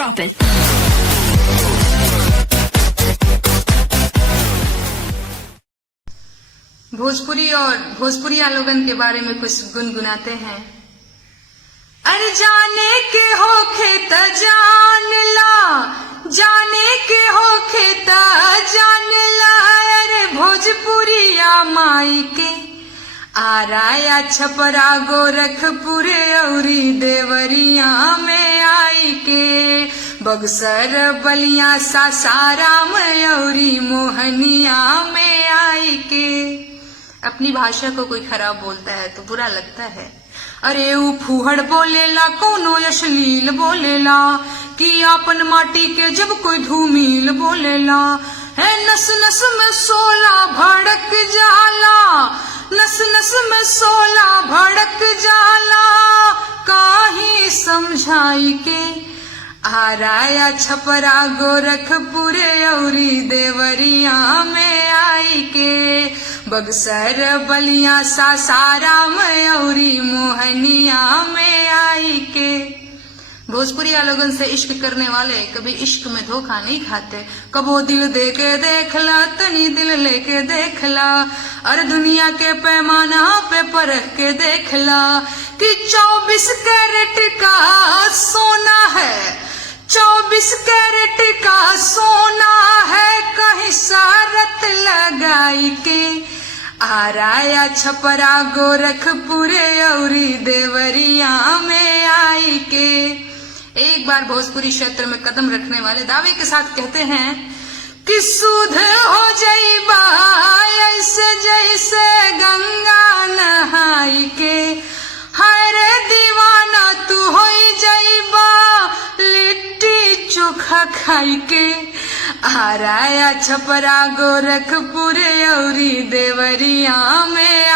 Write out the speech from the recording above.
Drop it. Bhojpuri और भोजपुरिया लोगन के बारे में कुछ गुनगुनाते हैं। अरे जाने के होखे त जान ला, जाने के होखे त जान ला। अरे भोजपुरिया माई के आराया छपरा गोरखपुर औरी देवरिया में आई के, बक्सर बलिया सासाराम औरी मोहनिया में आई के। अपनी भाषा को कोई खराब बोलता है तो बुरा लगता है। अरे ऊ फूहड़ बोलेला, कोनो अश्लील बोलेला, कि अपन माटी के जब कोई धूमिल बोलेला। है नस नस में सोला भड़क जाला, नस नस में सोला भड़क जाला। काहे समझाई के आराया छपरा गोरखपुर औरी देवरिया में आई के, बक्सर बलिया सासाराम औरी मोहनिया में आई के। भोजपुरिया लोगन से इश्क करने वाले कभी इश्क में धोखा नहीं खाते। कबो दिल दे के देखला, तनी दिल लेके देखला, और दुनिया के पैमाना पे परख के देखला कि 24 कैरेट का सोना है, 24 कैरेट का सोना है। कहीं शरत लगाई के आराया छपरा गोरखपुर औरी देवरिया में आई के। एक बार भोजपुरी क्षेत्र में कदम रखने वाले दावे के साथ कहते हैं कि सुध हो जाइबा ऐसे जैसे गंगा नहाई के। हाय रे दीवाना तू हो जाइबा लिट्टी चोखा खाई के। आराया छपरा गोरखपुर औरी देवरिया में